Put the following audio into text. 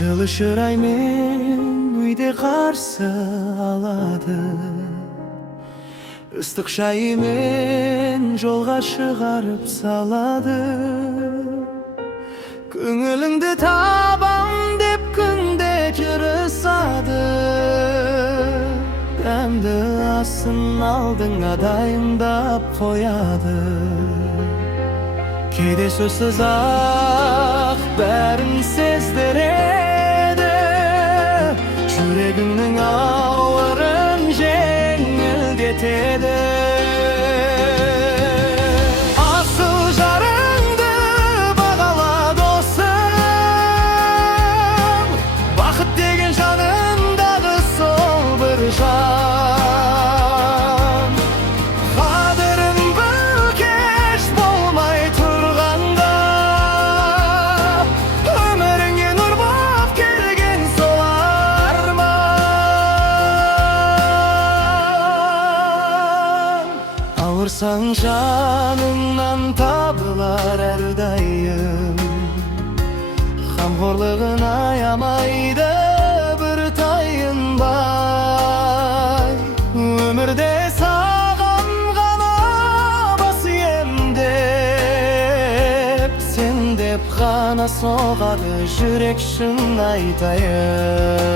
Жылы шыраймен үйде қарсы алады, ыстық шайымен жолға шығарып салады. Көңіліңді табам деп күнде жырысады, дәмді асын алдыңа дайындап қояды. Кейде сөзсіз ақ бәрін сездіреді, жүрегіңнің ауырын жеңілдетеді. Асыл жарыңды бағала досым, бақыт деген жанындағы сол бір жан. Қадірін біл кеш болмай тұрғанда, өміріңе нұр боп келген сол арман. Ауырсаң жаныңнан табылар әрдайым, қамқорлығын аямайды бір тайынбай. Өмірде саған ғана бас ием деп, сен деп ғана соғады жүрек, шын айтайын.